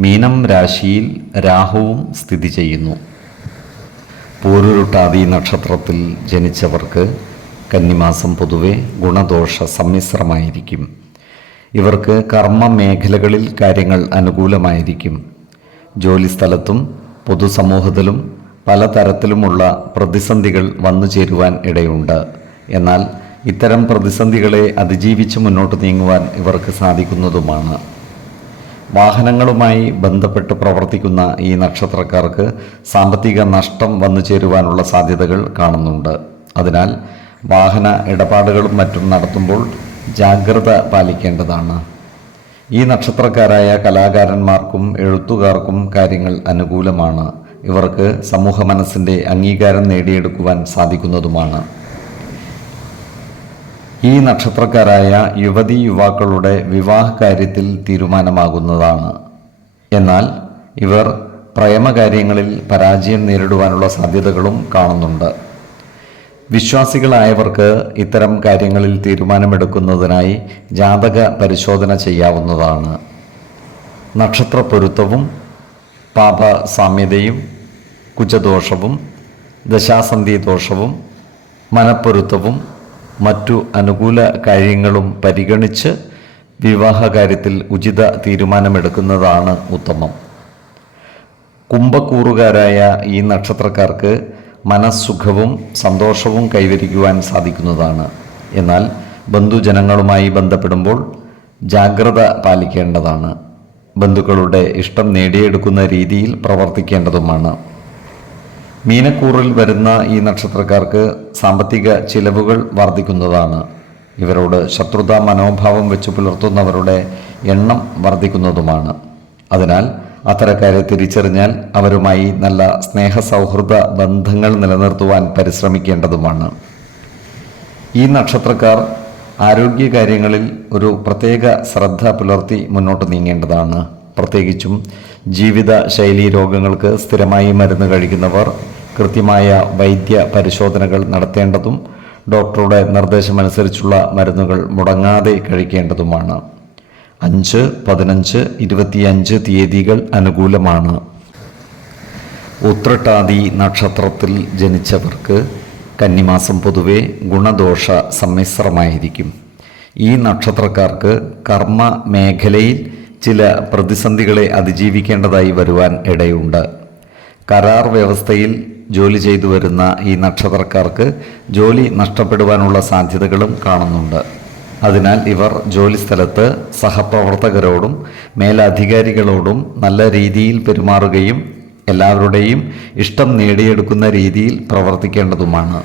മീനം രാശിയിൽ രാഹുവും സ്ഥിതി ചെയ്യുന്നു. പൂരുരുട്ടാതി നക്ഷത്രത്തിൽ ജനിച്ചവർക്ക് കന്നിമാസം പൊതുവെ ഗുണദോഷ സമ്മിശ്രമായിരിക്കും. ഇവർക്ക് കർമ്മ മേഖലകളിൽ കാര്യങ്ങൾ അനുകൂലമായിരിക്കും. ജോലിസ്ഥലത്തും പൊതുസമൂഹത്തിലും പലതരത്തിലുമുള്ള പ്രതിസന്ധികൾ വന്നു ചേരുവാൻ ഇടയുണ്ട്. എന്നാൽ ഇത്തരം പ്രതിസന്ധികളെ അതിജീവിച്ച് മുന്നോട്ട് നീങ്ങുവാൻ ഇവർക്ക് സാധിക്കുന്നതുമാണ്. വാഹനങ്ങളുമായി ബന്ധപ്പെട്ട് പ്രവർത്തിക്കുന്ന ഈ നക്ഷത്രക്കാർക്ക് സാമ്പത്തിക നഷ്ടം വന്നു ചേരുവാനുള്ള സാധ്യതകൾ കാണുന്നുണ്ട്. അതിനാൽ വാഹന ഇടപാടുകളും മറ്റും നടത്തുമ്പോൾ ജാഗ്രത പാലിക്കേണ്ടതാണ്. ഈ നക്ഷത്രക്കാരായ കലാകാരന്മാർക്കും എഴുത്തുകാർക്കും കാര്യങ്ങൾ അനുകൂലമാണ്. ഇവർക്ക് സമൂഹ മനസ്സിന്റെ അംഗീകാരം നേടിയെടുക്കുവാൻ സാധിക്കുന്നതുമാണ്. ഈ നക്ഷത്രക്കാരായ യുവതി യുവാക്കളുടെ വിവാഹ കാര്യത്തിൽ തീരുമാനമാകുന്നതാണ്. എന്നാൽ ഇവർ പ്രേമകാര്യങ്ങളിൽ പരാജയം നേരിടുവാനുള്ള സാധ്യതകളും കാണുന്നുണ്ട്. വിശ്വാസികളായവർക്ക് ഇത്തരം കാര്യങ്ങളിൽ തീരുമാനമെടുക്കുന്നതിനായി ജാതക പരിശോധന ചെയ്യാവുന്നതാണ്. നക്ഷത്ര പൊരുത്തവും പാപ സാമ്യതയും കുജദോഷവും ദശാസന്ധി ദോഷവും മനപ്പൊരുത്തവും മറ്റു അനുകൂല കാര്യങ്ങളും പരിഗണിച്ച് വിവാഹ കാര്യത്തിൽ ഉചിത തീരുമാനമെടുക്കുന്നതാണ് ഉത്തമം. കുംഭക്കൂറുകാരായ ഈ നക്ഷത്രക്കാർക്ക് മനസ്സുഖവും സന്തോഷവും കൈവരിക്കുവാൻ സാധിക്കുന്നതാണ്. എന്നാൽ ബന്ധുജനങ്ങളുമായി ബന്ധപ്പെടുമ്പോൾ ജാഗ്രത പാലിക്കേണ്ടതാണ്. ബന്ധുക്കളുടെ ഇഷ്ടം നേടിയെടുക്കുന്ന രീതിയിൽ പ്രവർത്തിക്കേണ്ടതുമാണ്. മീനക്കൂറിൽ വരുന്ന ഈ നക്ഷത്രക്കാർക്ക് സാമ്പത്തിക ചിലവുകൾ വർദ്ധിക്കുന്നതാണ്. ഇവരോട് ശത്രുതാ മനോഭാവം വെച്ച് പുലർത്തുന്നവരുടെ എണ്ണം വർദ്ധിക്കുന്നതുമാണ്. അതിനാൽ അത്തരക്കാരെ തിരിച്ചറിഞ്ഞാൽ അവരുമായി നല്ല സ്നേഹ സൗഹൃദ ബന്ധങ്ങൾ നിലനിർത്തുവാൻ പരിശ്രമിക്കേണ്ടതുമാണ്. ഈ നക്ഷത്രക്കാർ ആരോഗ്യകാര്യങ്ങളിൽ ഒരു പ്രത്യേക ശ്രദ്ധ പുലർത്തി മുന്നോട്ട് നീങ്ങേണ്ടതാണ്. പ്രത്യേകിച്ചും ജീവിത ശൈലീ രോഗങ്ങൾക്ക് സ്ഥിരമായി മരുന്ന് കഴിക്കുന്നവർ കൃത്യമായ വൈദ്യ പരിശോധനകൾ നടത്തേണ്ടതും ഡോക്ടറുടെ നിർദ്ദേശമനുസരിച്ചുള്ള മരുന്നുകൾ മുടങ്ങാതെ കഴിക്കേണ്ടതുമാണ്. അഞ്ച് പതിനഞ്ച് ഇരുപത്തിയഞ്ച് തീയതികൾ അനുകൂലമാണ്. ഉത്രട്ടാതി നക്ഷത്രത്തിൽ ജനിച്ചവർക്ക് കന്നിമാസം പൊതുവെ ഗുണദോഷ സമ്മിശ്രമായിരിക്കും. ഈ നക്ഷത്രക്കാർക്ക് കർമ്മ മേഖലയിൽ ചില പ്രതിസന്ധികളെ അതിജീവിക്കേണ്ടതായി വരുവാൻ ഇടയുണ്ട്. കരാർ വ്യവസ്ഥയിൽ ജോലി ചെയ്തു വരുന്ന ഈ നക്ഷത്രക്കാർക്ക് ജോലി നഷ്ടപ്പെടുവാനുള്ള സാധ്യതകളും കാണുന്നുണ്ട്. അതിനാൽ ഇവർ ജോലിസ്ഥലത്ത് സഹപ്രവർത്തകരോടും മേലധികാരികളോടും നല്ല രീതിയിൽ പെരുമാറുകയും എല്ലാവരുടെയും ഇഷ്ടം നേടിയെടുക്കുന്ന രീതിയിൽ പ്രവർത്തിക്കേണ്ടതുമാണ്.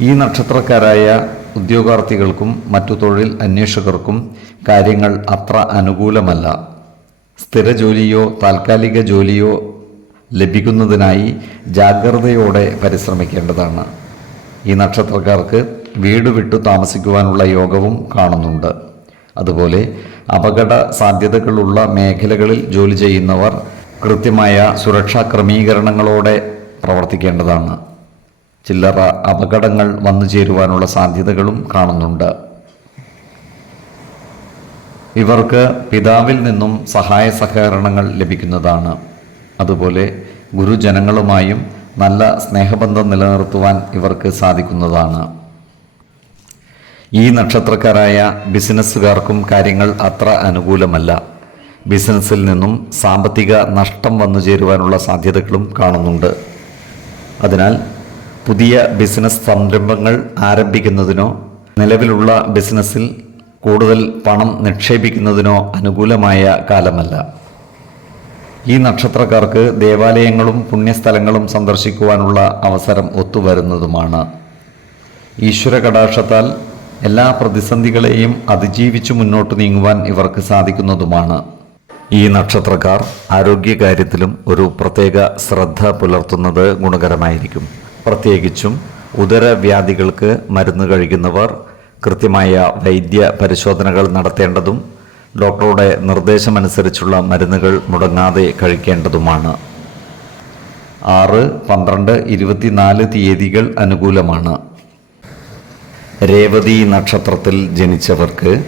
ഈ നക്ഷത്രക്കാരായ ഉദ്യോഗാർത്ഥികൾക്കും മറ്റു തൊഴിൽ അന്വേഷകർക്കും കാര്യങ്ങൾ അത്ര അനുകൂലമല്ല. സ്ഥിര ജോലിയോ താൽക്കാലിക ജോലിയോ ലഭിക്കുന്നതിനായി ജാഗ്രതയോടെ പരിശ്രമിക്കേണ്ടതാണ്. ഈ നക്ഷത്രക്കാർക്ക് വീട് വിട്ടു താമസിക്കുവാനുള്ള യോഗവും കാണുന്നുണ്ട്. അതുപോലെ അപകട സാധ്യതകളുള്ള മേഖലകളിൽ ജോലി ചെയ്യുന്നവർ കൃത്യമായ സുരക്ഷാ ക്രമീകരണങ്ങളോടെ പ്രവർത്തിക്കേണ്ടതാണ്. ചില്ലറ അപകടങ്ങൾ വന്നു ചേരുവാനുള്ള സാധ്യതകളും കാണുന്നുണ്ട്. ഇവർക്ക് പിതാവിൽ നിന്നും സഹായ സഹകരണങ്ങൾ ലഭിക്കുന്നതാണ്. അതുപോലെ ഗുരുജനങ്ങളുമായും നല്ല സ്നേഹബന്ധം നിലനിർത്തുവാൻ ഇവർക്ക് സാധിക്കുന്നതാണ്. ഈ നക്ഷത്രക്കാരായ ബിസിനസ്സുകാർക്കും കാര്യങ്ങൾ അത്ര അനുകൂലമല്ല. ബിസിനസ്സിൽ നിന്നും സാമ്പത്തിക നഷ്ടം വന്നു ചേരുവാനുള്ള സാധ്യതകളും കാണുന്നുണ്ട്. അതിനാൽ പുതിയ ബിസിനസ് സംരംഭങ്ങൾ ആരംഭിക്കുന്നതിനോ നിലവിലുള്ള ബിസിനസ്സിൽ കൂടുതൽ പണം നിക്ഷേപിക്കുന്നതിനോ അനുകൂലമായ കാലമല്ല. ഈ നക്ഷത്രക്കാർക്ക് ദേവാലയങ്ങളും പുണ്യസ്ഥലങ്ങളും സന്ദർശിക്കുവാനുള്ള അവസരം ഒത്തുവരുന്നതുമാണ്. ഈശ്വര കടാക്ഷത്താൽ എല്ലാ പ്രതിസന്ധികളെയും അതിജീവിച്ചു മുന്നോട്ട് നീങ്ങുവാൻ ഇവർക്ക് സാധിക്കുന്നതുമാണ്. ഈ നക്ഷത്രക്കാർ ആരോഗ്യകാര്യത്തിലും ഒരു പ്രത്യേക ശ്രദ്ധ പുലർത്തുന്നത് ഗുണകരമായിരിക്കും. പ്രത്യേകിച്ചും ഉദരവ്യാധികൾക്ക് മരുന്ന് കഴിക്കുന്നവർ കൃത്യമായ വൈദ്യ പരിശോധനകൾ നടത്തേണ്ടതും ഡോക്ടറുടെ നിർദ്ദേശമനുസരിച്ചുള്ള മരുന്നുകൾ മുടങ്ങാതെ കഴിക്കേണ്ടതുമാണ്. ആറ് പന്ത്രണ്ട് ഇരുപത്തിനാല് തീയതികൾ അനുകൂലമാണ്. രേവതി നക്ഷത്രത്തിൽ ജനിച്ചവർക്ക്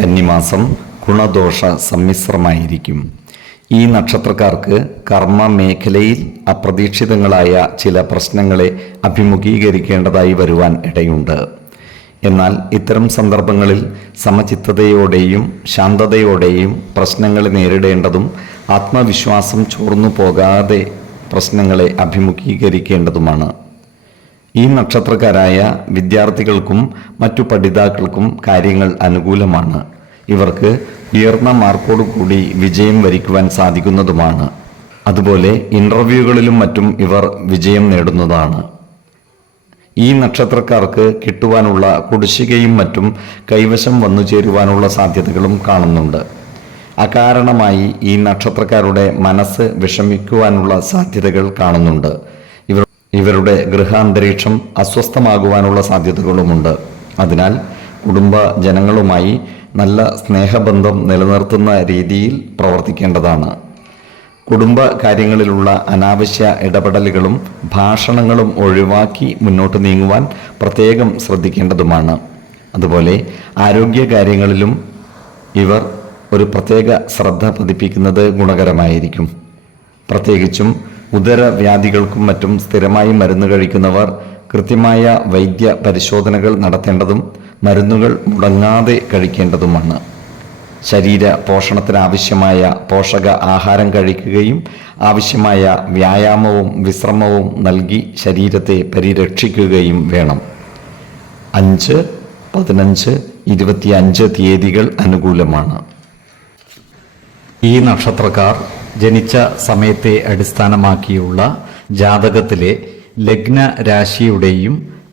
കന്നിമാസം ഗുണദോഷ സമ്മിശ്രമായിരിക്കും. ഈ നക്ഷത്രക്കാർക്ക് കർമ്മ മേഖലയിൽ അപ്രതീക്ഷിതങ്ങളായ ചില പ്രശ്നങ്ങളെ അഭിമുഖീകരിക്കേണ്ടതായി വരുവാൻ ഇടയുണ്ട്. എന്നാൽ ഇത്തരം സന്ദർഭങ്ങളിൽ സമചിത്തതയോടെയും ശാന്തതയോടെയും പ്രശ്നങ്ങളെ നേരിടേണ്ടതും ആത്മവിശ്വാസം ചോർന്നു പോകാതെ പ്രശ്നങ്ങളെ അഭിമുഖീകരിക്കേണ്ടതുമാണ്. ഈ നക്ഷത്രക്കാരായ വിദ്യാർത്ഥികൾക്കും മറ്റു പഠിതാക്കൾക്കും കാര്യങ്ങൾ അനുകൂലമാണ്. ഇവർക്ക് ഉയർന്ന മാർക്കോടുകൂടി വിജയം വരിക്കുവാൻ സാധിക്കുന്നതുമാണ്. അതുപോലെ ഇന്റർവ്യൂകളിലും മറ്റും ഇവർ വിജയം നേടുന്നതാണ്. ഈ നക്ഷത്രക്കാർക്ക് കിട്ടുവാനുള്ള കുടിശ്ശികയും മറ്റും കൈവശം വന്നു ചേരുവാനുള്ള സാധ്യതകളും കാണുന്നുണ്ട്. അകാരണമായി ഈ നക്ഷത്രക്കാരുടെ മനസ്സ് വിഷമിക്കുവാനുള്ള സാധ്യതകൾ കാണുന്നുണ്ട്. ഇവർ ഇവരുടെ ഗൃഹാന്തരീക്ഷം അസ്വസ്ഥമാകുവാനുള്ള സാധ്യതകളുമുണ്ട്. അതിനാൽ കുടുംബ ജനങ്ങളുമായി നല്ല സ്നേഹബന്ധം നിലനിർത്തുന്ന രീതിയിൽ പ്രവർത്തിക്കേണ്ടതാണ്. കുടുംബ കാര്യങ്ങളിലുള്ള അനാവശ്യ ഇടപെടലുകളും ഭാഷണങ്ങളും ഒഴിവാക്കി മുന്നോട്ട് നീങ്ങുവാൻ പ്രത്യേകം ശ്രദ്ധിക്കേണ്ടതുമാണ്. അതുപോലെ ആരോഗ്യ കാര്യങ്ങളിലും ഇവർ ഒരു പ്രത്യേക ശ്രദ്ധ പതിപ്പിക്കുന്നത് ഗുണകരമായിരിക്കും. പ്രത്യേകിച്ചും ഉദരവ്യാധികൾക്കും മറ്റും സ്ഥിരമായി മരുന്ന് കഴിക്കുന്നവർ കൃത്യമായ വൈദ്യ പരിശോധനകൾ നടത്തേണ്ടതും മരുന്നുകൾ മുടങ്ങാതെ കഴിക്കേണ്ടതുമാണ്. ശരീര പോഷണത്തിനാവശ്യമായ പോഷക ആഹാരം കഴിക്കുകയും ആവശ്യമായ വ്യായാമവും വിശ്രമവും നൽകി ശരീരത്തെ പരിരക്ഷിക്കുകയും വേണം. അഞ്ച് പതിനഞ്ച് ഇരുപത്തിയഞ്ച് തീയതികൾ അനുകൂലമാണ്. ഈ നക്ഷത്രക്കാർ ജനിച്ച സമയത്തെ അടിസ്ഥാനമാക്കിയുള്ള ജാതകത്തിലെ ലഗ്ന രാശിയുടെയും